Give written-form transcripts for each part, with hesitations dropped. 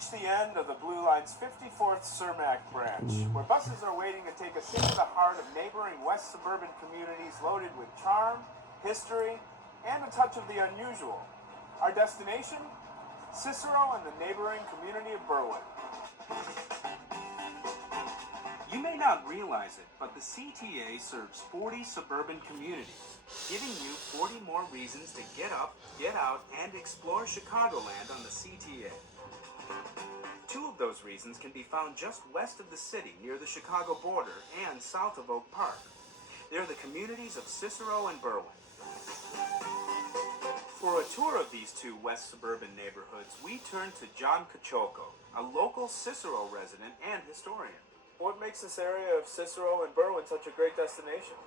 reached the end of the Blue Line's 54th Cermak branch, where buses are waiting to take us into the heart of neighboring west suburban communities loaded with charm, history, and a touch of the unusual. Our destination? Cicero and the neighboring community of Berwyn. You may not realize it, but the CTA serves 40 suburban communities, giving you 40 more reasons to get up, get out, and explore Chicagoland on the CTA. Two of those reasons can be found just west of the city, near the Chicago border and south of Oak Park. They're the communities of Cicero and Berwyn. For a tour of these two west suburban neighborhoods, we turn to John Caciocco, a local Cicero resident and historian. What makes this area of Cicero and Berwyn such a great destination?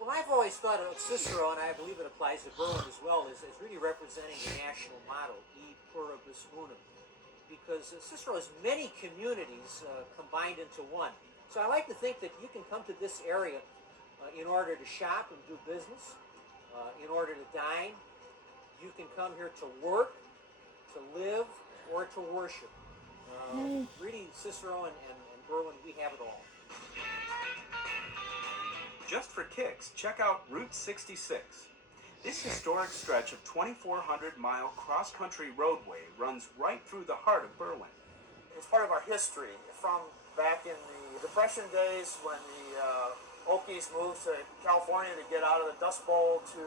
Well, I've always thought of Cicero, and I believe it applies to Berwyn as well, as really representing the national motto, E Pluribus Unum, because Cicero has many communities combined into one. So I like to think that you can come to this area in order to shop and do business, in order to dine. You can come here to work, to live, or to worship. Really, Cicero and Berwyn, we have it all. Just for kicks, check out Route 66. This historic stretch of 2,400-mile cross-country roadway runs right through the heart of Berwyn. It's part of our history from back in the Depression days when the Okies moved to California to get out of the Dust Bowl to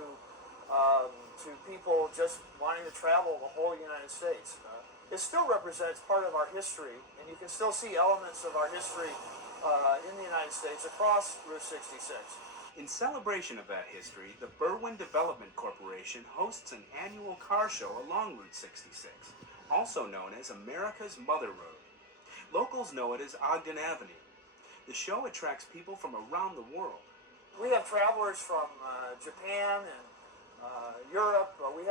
people just wanting to travel the whole United States. It still represents part of our history, and you can still see elements of our history in the United States across Route 66. In celebration of that history, the Berwyn Development Corporation hosts an annual car show along Route 66, also known as America's Mother Road. Locals know it as Ogden Avenue. The show attracts people from around the world. We have travelers from Japan and Europe. We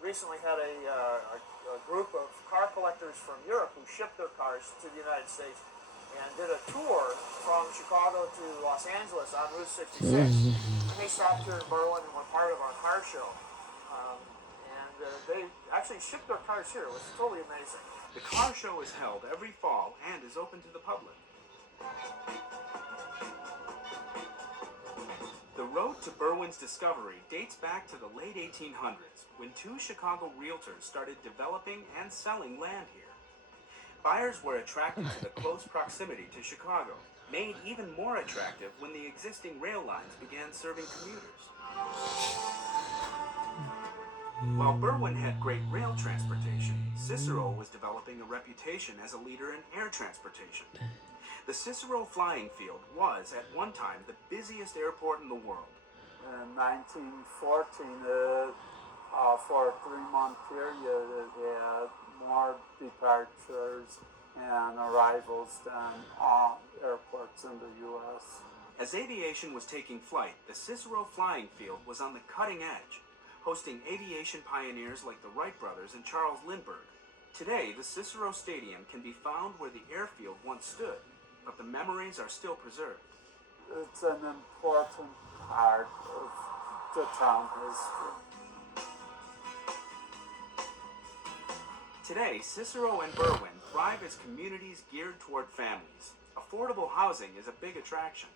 recently had a group of car collectors from Europe who shipped their cars to the United States and did a tour from Chicago to Los Angeles on Route 66. And they stopped here in Berwyn and were part of our car show. They actually shipped their cars here. It was totally amazing. The car show is held every fall and is open to the public. The road to Berwyn's discovery dates back to the late 1800s, when two Chicago realtors started developing and selling land here. Buyers were attracted to the close proximity to Chicago, made even more attractive when the existing rail lines began serving commuters. While Berwyn had great rail transportation, Cicero was developing a reputation as a leader in air transportation. The Cicero Flying Field was, at one time, the busiest airport in the world. In 1914, for a 3-month period, it had more departures and arrivals than all airports in the U.S. As aviation was taking flight, the Cicero Flying Field was on the cutting edge, hosting aviation pioneers like the Wright brothers and Charles Lindbergh. Today, the Cicero Stadium can be found where the airfield once stood, but the memories are still preserved. It's an important part of the town history. Today, Cicero and Berwyn thrive as communities geared toward families. Affordable housing is a big attraction.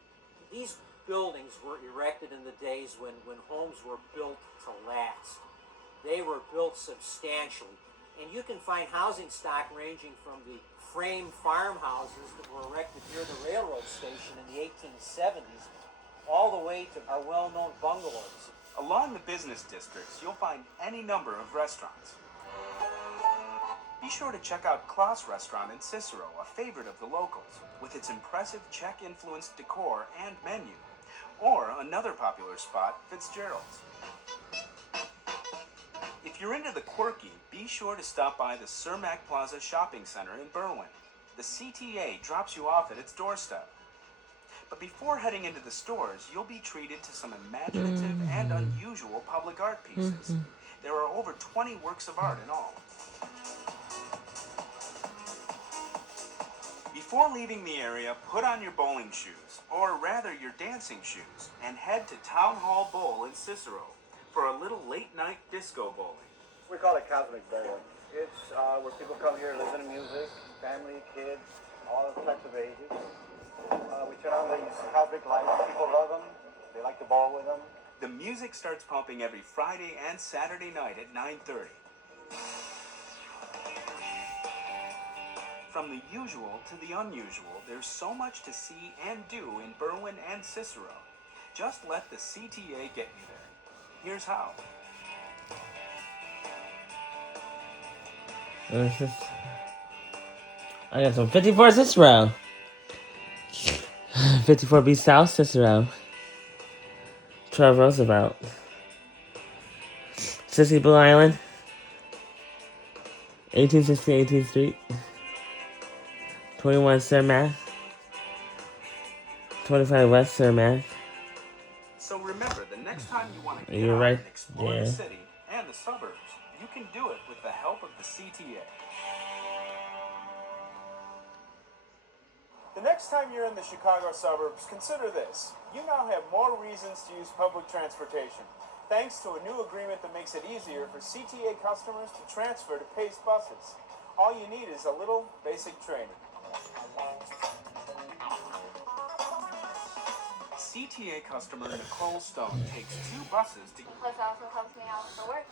These buildings were erected in the days when homes were built to last. They were built substantially. And you can find housing stock ranging from the frame farmhouses that were erected near the railroad station in the 1870s, all the way to our well-known bungalows. Along the business districts, you'll find any number of restaurants. Be sure to check out Klaus Restaurant in Cicero, a favorite of the locals, with its impressive Czech-influenced decor and menu. Or another popular spot, Fitzgerald's. If you're into the quirky, be sure to stop by the Cermak Plaza Shopping Center in Berwyn. The CTA drops you off at its doorstep. But before heading into the stores, you'll be treated to some imaginative and unusual public art pieces. There are over 20 works of art in all. Before leaving the area, put on your bowling shoes, or rather your dancing shoes, and head to Town Hall Bowl in Cicero for a little late-night disco bowling. We call it Cosmic Berlin. It's where people come here, listen to music, family, kids, all types of ages. We turn on these cosmic lights. People love them. They like to ball with them. The music starts pumping every Friday and Saturday night at 9:30. From the usual to the unusual, there's so much to see and do in Berwyn and Cicero. Just let the CTA get you there. Here's how. I got some 54 Cicero. 54B South Cicero. 12 Roosevelt. Sissy Blue Island. 1860 18th Street. 21 Cermak. 25 West Cermak. So remember, the next time you want to get You're out right and explore there. the city and the suburbs, you can do it with the help of the CTA. The next time you're in the Chicago suburbs, consider this. You now have more reasons to use public transportation, thanks to a new agreement that makes it easier for CTA customers to transfer to Pace buses. All you need is a little basic training. CTA customer Nicole Stone takes 2 buses to... Plus, it also helps me out for work.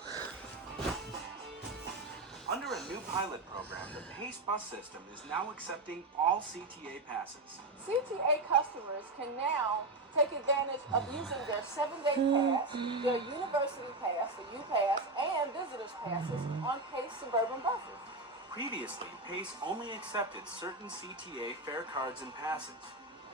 Under a new pilot program, the Pace bus system is now accepting all CTA passes. CTA customers can now take advantage of using their 7-day pass, their university pass, the U-Pass, and visitors passes on Pace suburban buses. Previously, Pace only accepted certain CTA fare cards and passes.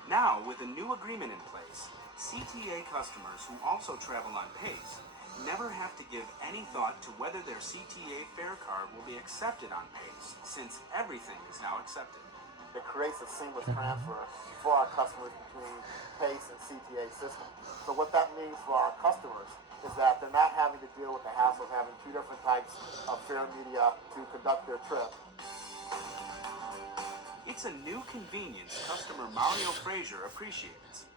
Now, with a new agreement in place, CTA customers who also travel on Pace never have to give any thought to whether their CTA fare card will be accepted on Pace, since everything is now accepted. It creates a seamless transfer for our customers between Pace and CTA system. So what that means for our customers is that they're not having to deal with the hassle of having 2 different types of fare media to conduct their trip. It's a new convenience customer Mario Frazier appreciates.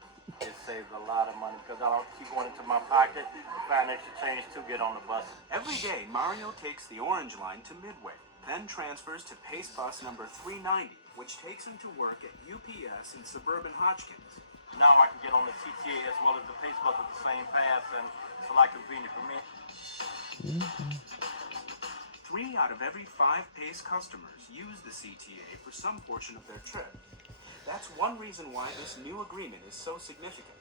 It saves a lot of money because I don't keep going into my pocket to find extra change to get on the bus. Every day, Mario takes the Orange Line to Midway, then transfers to Pace bus number 390, which takes him to work at UPS in suburban Hodgkins. Now I can get on the CTA as well as the Pace bus with the same pass, and it's a lot convenient for me. 3 out of every 5 Pace customers use the CTA for some portion of their trip. That's one reason why this new agreement is so significant.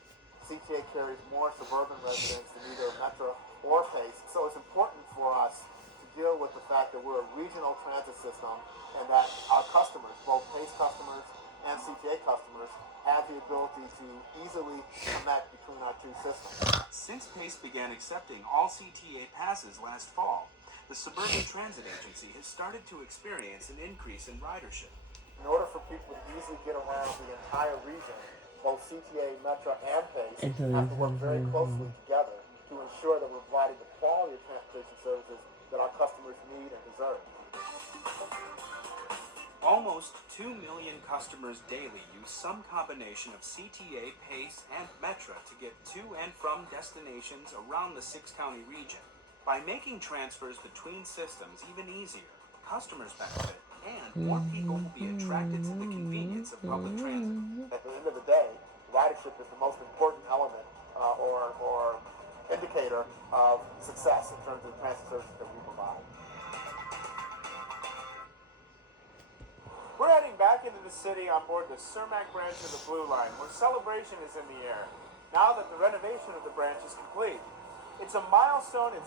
CTA carries more suburban residents than either Metro or Pace, so it's important for us to deal with the fact that we're a regional transit system and that our customers, both Pace customers and CTA customers, have the ability to easily connect between our 2 systems. Since Pace began accepting all CTA passes last fall, the Suburban Transit Agency has started to experience an increase in ridership. In order for people to easily get around the entire region, both CTA, Metro, and Pace have to work very closely together to ensure that we're providing the quality of transportation services that our customers need and deserve. Almost 2 million customers daily use some combination of CTA, Pace, and Metro to get to and from destinations around the 6-county region. By making transfers between systems even easier, customers benefit, and more people will be attracted to the convenience of public transit. At the end of the day, ridership is the most important element or indicator of success in terms of the transit services that we provide. We're heading back into the city on board the Cermak branch of the Blue Line, where celebration is in the air, now that the renovation of the branch is complete. It's a milestone in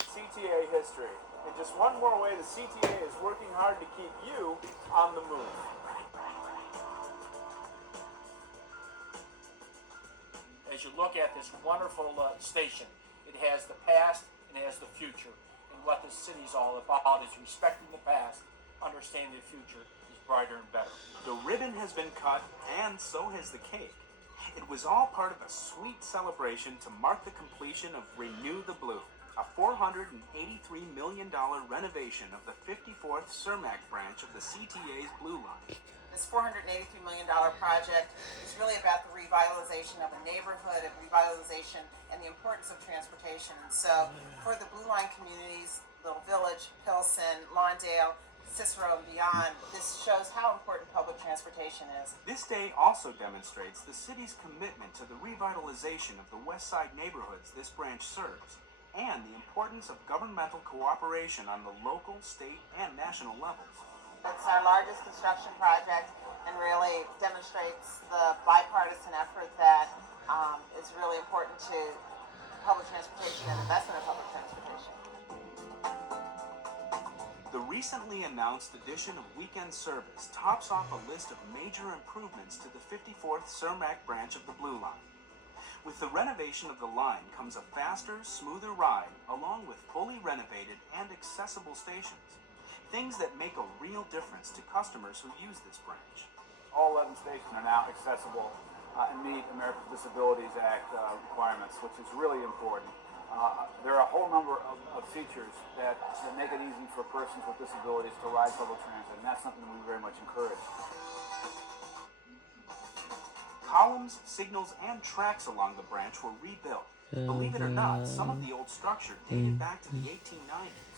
CTA history. In just one more way, the CTA is working hard to keep you on the move. As you look at this wonderful station, it has the past and it has the future. And what this city's all about is respecting the past, understanding the future is brighter and better. The ribbon has been cut, and so has the cake. It was all part of a sweet celebration to mark the completion of Renew the Blue, a $483 million renovation of the 54th Cermak branch of the CTA's Blue Line. This $483 million project is really about the revitalization of a neighborhood, of revitalization and the importance of transportation. And so for the Blue Line communities, this little village, Pilsen, Lawndale, Cicero, and beyond. This shows how important public transportation is. This day also demonstrates the city's commitment to the revitalization of the West Side neighborhoods this branch serves, and the importance of governmental cooperation on the local, state, and national levels. It's our largest construction project and really demonstrates the bipartisan effort that is really important to public transportation and investment in public transportation. The recently announced addition of weekend service tops off a list of major improvements to the 54th Cermak branch of the Blue Line. With the renovation of the line comes a faster, smoother ride, along with fully renovated and accessible stations. Things that make a real difference to customers who use this branch. All 11 stations are now accessible and meet Americans with Disabilities Act requirements, which is really important. There are a whole number of features that make it easy for persons with disabilities to ride public transit, and that's something we very much encourage. Columns, signals, and tracks along the branch were rebuilt. Believe it or not, some of the old structure dated back to the 1890s.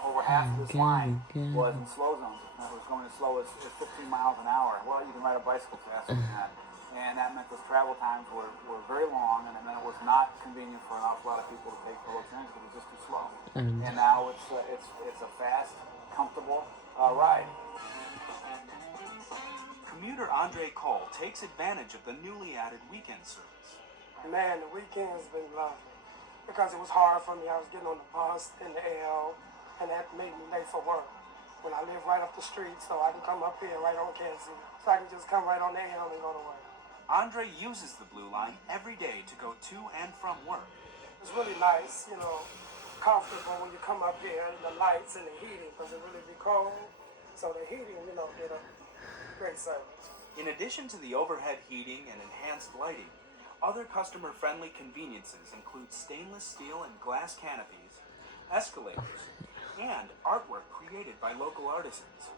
Over half of this line was in slow zones. It was going as slow as 15 miles an hour. Well, you can ride a bicycle faster than that. And that meant those travel times were very long, and it meant it was not convenient for an awful lot of people to take public transit. It was just too slow. And now it's a fast, comfortable ride. Commuter Andre Cole takes advantage of the newly added weekend service. Man, the weekend's been lovely because it was hard for me. I was getting on the bus in the L, and that made me late for work. When I live right up the street, so I can come up here right on Kansas City. So I can just come right on the L and go to work. Andre uses the Blue Line every day to go to and from work. It's really nice, comfortable when you come up here, and the lights and the heating, because it really be cold. So the heating, get a great service. In addition to the overhead heating and enhanced lighting, other customer-friendly conveniences include stainless steel and glass canopies, escalators, and artwork created by local artisans.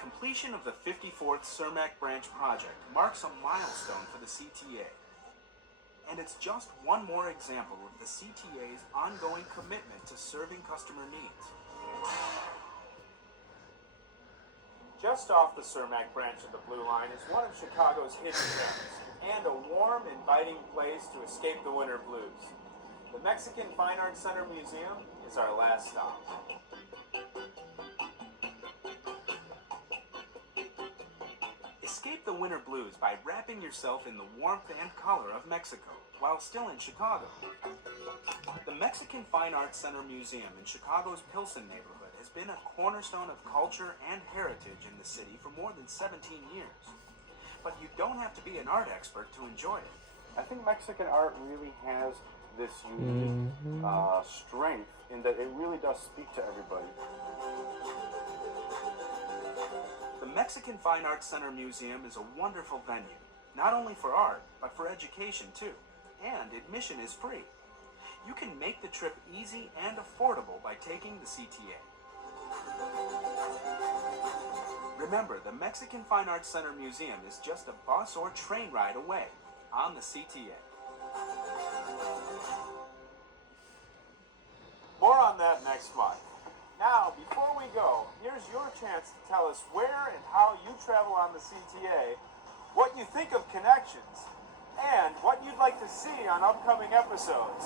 Completion of the 54th Cermak branch project marks a milestone for the CTA. And it's just one more example of the CTA's ongoing commitment to serving customer needs. Just off the Cermak branch of the Blue Line is one of Chicago's hidden gems, and a warm, inviting place to escape the winter blues. The Mexican Fine Arts Center Museum is our last stop. Escape the winter blues by wrapping yourself in the warmth and color of Mexico while still in Chicago. The Mexican Fine Arts Center Museum in Chicago's Pilsen neighborhood has been a cornerstone of culture and heritage in the city for more than 17 years. But you don't have to be an art expert to enjoy it. I think Mexican art really has this unique strength in that it really does speak to everybody. The Mexican Fine Arts Center Museum is a wonderful venue, not only for art, but for education too. And admission is free. You can make the trip easy and affordable by taking the CTA. Remember, the Mexican Fine Arts Center Museum is just a bus or train ride away on the CTA. More on that next month. Now, before we go, here's your chance to tell us where and how you travel on the CTA, what you think of Connections, and what you'd like to see on upcoming episodes.